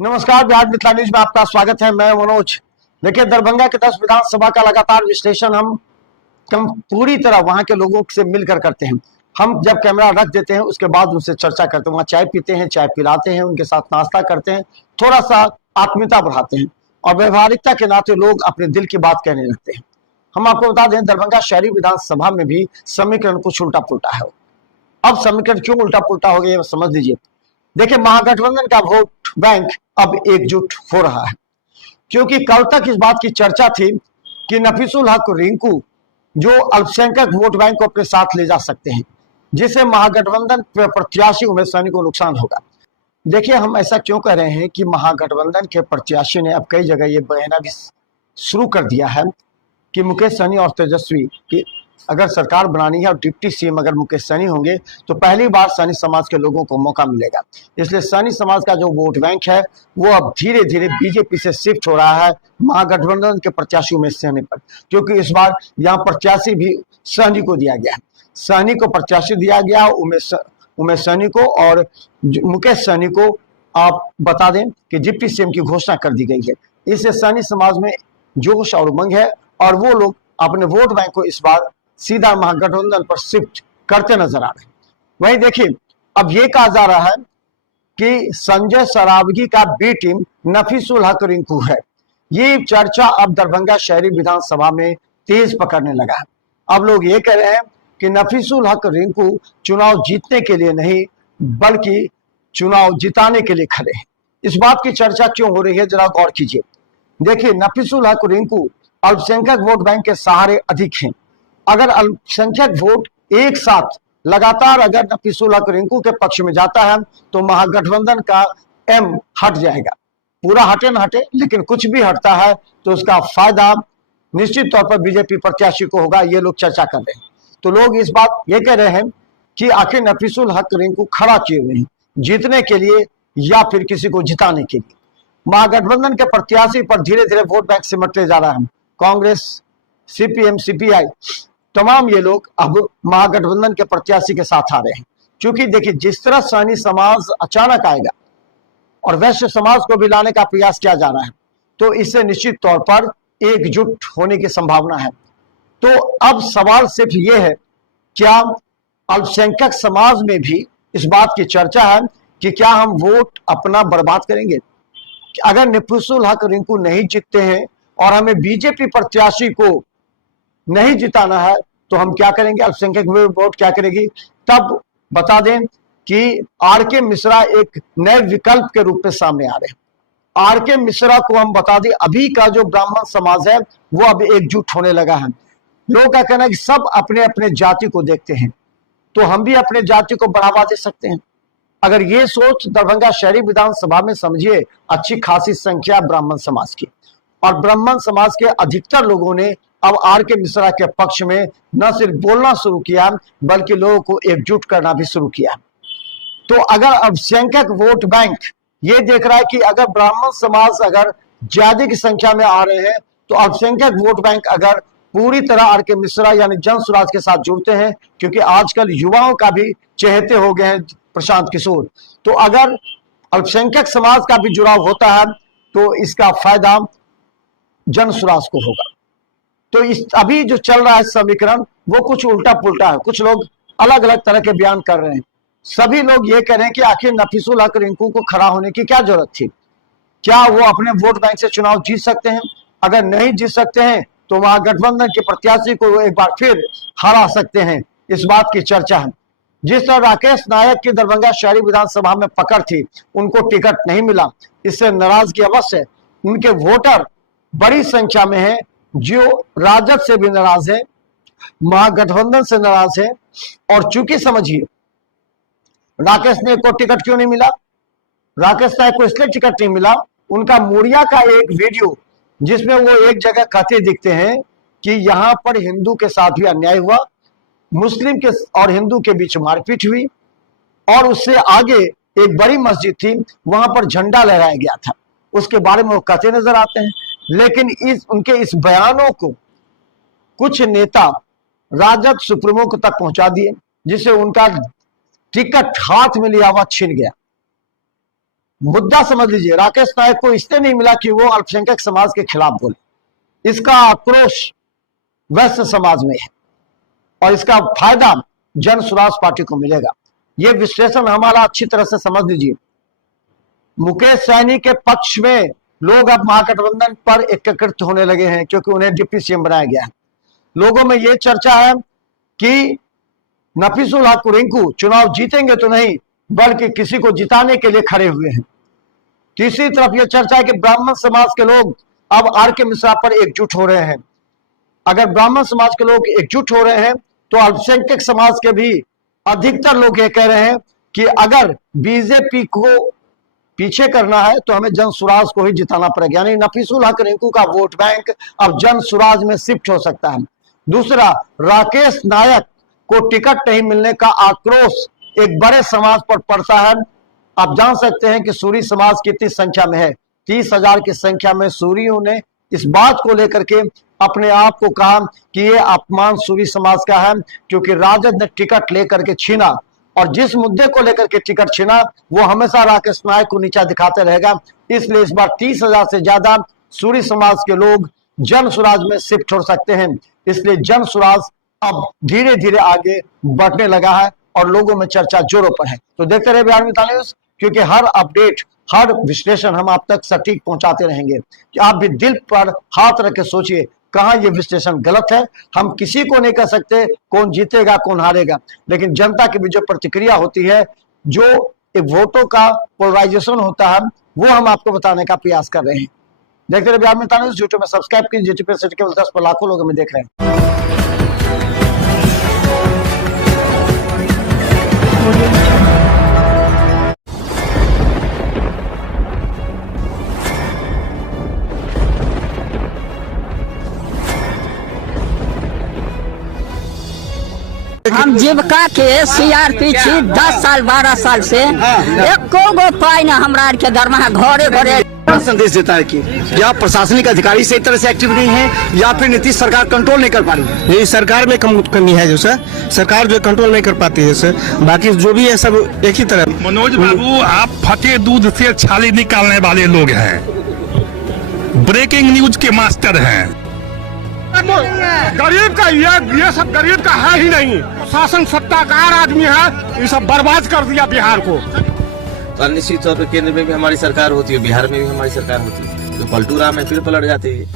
नमस्कार, बिहार मिथिला न्यूज में आपका स्वागत है। मैं मनोज। देखिए, दरभंगा के 10 विधानसभा का लगातार विश्लेषण हम पूरी तरह वहां के लोगों से मिलकर करते हैं। हम जब कैमरा रख देते हैं उसके बाद उनसे चर्चा करते हैं, वहां चाय पीते हैं, चाय पिलाते हैं, उनके साथ नाश्ता करते हैं, थोड़ा सा आत्मीयता बढ़ाते हैं और व्यवहारिकता के नाते लोग अपने दिल की बात कहने लगते हैं। हम आपको बता दें, दरभंगा शहरी विधानसभा में भी समीकरण कुछ उल्टा पुल्टा है। अब समीकरण क्यों उल्टा पुल्टा हो गया समझ लीजिए। देखिए, महागठबंधन का वोट बैंक अब एकजुट हो रहा है, क्योंकि कल तक इस बात की चर्चा थी कि नफीसुल हक रिंकू जो अल्पसंख्यक वोट बैंक को अपने साथ ले जा सकते हैं, जिससे महागठबंधन प्रत्याशी उमेश सैनी को नुकसान होगा। देखिए, हम ऐसा क्यों कह रहे हैं कि महागठबंधन के प्रत्याशी ने अब कई जगह ये बयाना भी शुरू कर दिया है कि मुकेश सहनी और तेजस्वी की अगर सरकार बनानी है और डिप्टी सीएम अगर मुकेश सहनी होंगे तो पहली बार सहनी समाज के लोगों को मौका मिलेगा। इसलिए सहनी समाज का जो वोट बैंक है वो अब धीरे धीरे बीजेपी से शिफ्ट हो रहा है महागठबंधन के प्रत्याशी उमेश सहनी पर, क्योंकि इस बार यहाँ प्रत्याशी भी सहनी को दिया गया है। सहनी को प्रत्याशी दिया गया उमेश सहनी को, और मुकेश सहनी को आप बता दें कि डिप्टी सीएम की घोषणा कर दी गई है। इससे सहनी समाज में जोश और उमंग है और वो लोग अपने वोट बैंक को इस बार सीधा महागठबंधन पर शिफ्ट करते नजर आ रहे हैं। वहीं देखिए, अब ये कहा जा रहा है कि संजय सरावगी का बी टीम नफीसुल हक रिंकू है। ये चर्चा अब दरभंगा शहरी विधानसभा में तेज पकड़ने लगा है। अब लोग ये कह रहे हैं कि नफीसुल हक रिंकू चुनाव जीतने के लिए नहीं बल्कि चुनाव जिताने के लिए खड़े हैं। इस बात की चर्चा क्यों हो रही है, जरा गौर कीजिए। देखिए, नफीसुल हक रिंकू अल्पसंख्यक वोट बैंक के सहारे अधिक हैं। अगर अल्पसंख्यक वोट एक साथ लगातार अगर नफीसुल हक रिंकू के पक्ष में जाता है तो महागठबंधन का एम हट जाएगा। पूरा हटे न हटे, लेकिन कुछ भी हटता है तो उसका फायदा निश्चित तौर पर बीजेपी प्रत्याशी को होगा। ये लोग चर्चा कर रहे हैं। तो लोग इस बात ये कह रहे हैं कि आखिर नफीसुल हक रिंकू खड़ा किए हुए हैं जीतने के लिए या फिर किसी को जिताने के लिए। महागठबंधन के प्रत्याशी पर धीरे धीरे वोट बैंक सिमटते जा रहा है। कांग्रेस, सीपीएम, सीपीआई तमाम ये लोग अब महागठबंधन के प्रत्याशी के साथ आ रहे हैं, क्योंकि देखिए जिस तरह सहनी समाज अचानक आएगा और वैश्य समाज को भी लाने का प्रयास किया जा रहा है तो इससे निश्चित तौर पर एकजुट होने की संभावना है। तो अब सवाल सिर्फ ये है, क्या अल्पसंख्यक समाज में भी इस बात की चर्चा है कि क्या हम वोट अपना बर्बाद करेंगे? अगर नफीसुल हक रिंकू नहीं जीतते हैं और हमें बीजेपी प्रत्याशी को नहीं जिताना है तो हम क्या करेंगे? अल्पसंख्यक वोट क्या करेगी? तब बता दें कि आर.के. मिश्रा एक नए विकल्प के रूप में सामने आ रहे हैं। आर.के. मिश्रा को हम बता दें, अभी का जो ब्राह्मण समाज है वो अब एकजुट होने लगा है। लोगों का कहना है कि सब अपने अपने जाति को देखते हैं, तो हम भी अपने जाति को बढ़ावा दे सकते हैं। अगर ये सोच दरभंगा शहरी विधानसभा में समझिए अच्छी खासी संख्या ब्राह्मण समाज की, और ब्राह्मण समाज के अधिकतर लोगों ने अब आर.के. मिश्रा के पक्ष में न सिर्फ बोलना शुरू किया बल्कि लोगों को एकजुट करना भी शुरू किया। तो अगर अल्पसंख्यक वोट बैंक ये देख रहा है कि अगर ब्राह्मण समाज अगर ज्यादा की संख्या में आ रहे हैं तो अल्पसंख्यक वोट बैंक अगर पूरी तरह आर.के. मिश्रा यानी जन स्वराज के साथ जुड़ते हैं, क्योंकि आजकल युवाओं का भी चहेते हो गए हैं प्रशांत किशोर, तो अगर अल्पसंख्यक समाज का भी जुड़ाव होता है तो इसका फायदा जन स्वराज को होगा। तो इस अभी जो चल रहा है समीकरण वो कुछ उल्टा पुल्टा है। कुछ लोग अलग अलग तरह के बयान कर रहे हैं। सभी लोग ये कह रहे हैं कि आखिर नफीसुल हक रिंकू को खड़ा होने की क्या जरूरत थी? क्या वो अपने वोट बैंक से चुनाव जीत सकते हैं? अगर नहीं जीत सकते हैं तो महागठबंधन के प्रत्याशी को एक बार फिर हरा सकते हैं, इस बात की चर्चा है। जिस तरह राकेश नायक की दरभंगा शहरी विधानसभा में पकड़ थी, उनको टिकट नहीं मिला, इससे नाराजगी अवश्य। उनके वोटर बड़ी संख्या में है जो राजद से भी नाराज है, महागठबंधन से नाराज है। और चूंकि समझिए राकेश नायक को टिकट क्यों नहीं मिला, राकेश नायक को इसलिए टिकट नहीं मिला, उनका मोरिया का एक वीडियो जिसमें वो एक जगह कहते दिखते हैं कि यहां पर हिंदू के साथ भी अन्याय हुआ, मुस्लिम के और हिंदू के बीच मारपीट हुई, और उससे आगे एक बड़ी मस्जिद थी वहां पर झंडा लहराया गया था, उसके बारे में वो कहते नजर आते हैं। लेकिन उनके इस बयानों को कुछ नेता राजद सुप्रीमो तक पहुंचा दिए, जिससे उनका टिकट हाथ में लिया हुआ छिन गया। मुद्दा समझ लीजिए, राकेश नायक को इसलिए नहीं मिला कि वो अल्पसंख्यक समाज के खिलाफ बोले। इसका आक्रोश वैश्य समाज में है और इसका फायदा जन स्वराज पार्टी को मिलेगा। ये विश्लेषण हमारा अच्छी तरह से समझ लीजिए। मुकेश सहनी के पक्ष में लोग अब महागठबंधन पर एकीकृत होने लगे हैं क्योंकि उन्हें डिप्टी सीएम बनाया गया है। लोगों में यह चर्चा है कि नफीसुल हक रिंकू चुनाव जीतेंगे तो नहीं बल्कि किसी को जिताने के लिए खड़े हुए हैं। तीसरी तरफ यह चर्चा है कि ब्राह्मण समाज के लोग अब आर.के. मिश्रा पर एकजुट हो रहे हैं। अगर ब्राह्मण समाज के लोग एकजुट हो रहे हैं तो अल्पसंख्यक समाज के भी अधिकतर लोग ये कह रहे हैं कि अगर बीजेपी को पीछे करना है तो हमें जन स्वराज को ही जिताना पड़ेगा। यानी नफीसुल हक रिंकू का वोट बैंक अब जन स्वराज में शिफ्ट हो सकता है। दूसरा, राकेश नायक को टिकट नहीं मिलने का आक्रोश एक बड़े समाज पर पड़ता है। आप जान सकते हैं कि सूरी समाज कितनी संख्या में है। 30,000 की संख्या में सूरियों ने इस बात को लेकर के अपने आप को कहा कि ये अपमान सूरी समाज का है क्योंकि राजद ने टिकट लेकर के छीना और जिस मुद्दे को लेकर के टिकट छीना वो हमेशा राकेश नायक को नीचा दिखाते रहेगा। इसलिए इस बार 30,000 से ज्यादा सूरी समाज के लोग जन स्वराज में शिफ्ट हो सकते हैं। इसलिए जन स्वराज अब धीरे धीरे आगे बढ़ने लगा है और लोगों में चर्चा जोरों पर है। तो देखते रहे बिहार मितान न्यूज, क्योंकि हर अपडेट, हर विश्लेषण हम आप तक सटीक पहुंचाते रहेंगे। कि आप भी दिल पर हाथ रख के सोचिए कहां ये विश्लेषण गलत है। हम किसी को नहीं कह सकते कौन जीतेगा कौन हारेगा, लेकिन जनता की भी जो प्रतिक्रिया होती है, जो एक वोटों का पोलराइजेशन होता है, वो हम आपको बताने का प्रयास कर रहे हैं। देखते रहे बिहार मितान न्यूज, यूट्यूब में सब्सक्राइब कीजिए। केवल 10 पर लाखों लोग हमें देख रहे हैं। हम जीविका के सीआरपी छी 10 साल 12 साल से एको गो पाई ना हमरा के दरमाहा घरे घरे संदेश देता है कि या प्रशासनिक अधिकारी सही तरह से एक्टिव नहीं है या फिर नीतीश सरकार कंट्रोल नहीं कर पा रही है। ये सरकार में कमी है जो सर, सरकार जो कंट्रोल नहीं कर पाती है सर। बाकी जो भी है सब एक ही तरह। मनोज बाबू, आप फटे दूध से छाली निकालने वाले लोग हैं, ब्रेकिंग न्यूज के मास्टर हैं। गरीब का ये सब गरीब का है ही नहीं। शासन सत्ताकार आदमी है, ये सब बर्बाद कर दिया बिहार को। तो निश्चित तौर पर केंद्र में भी हमारी सरकार होती है, बिहार में भी हमारी सरकार होती है, तो पलटू राम में फिर पलट जाती है।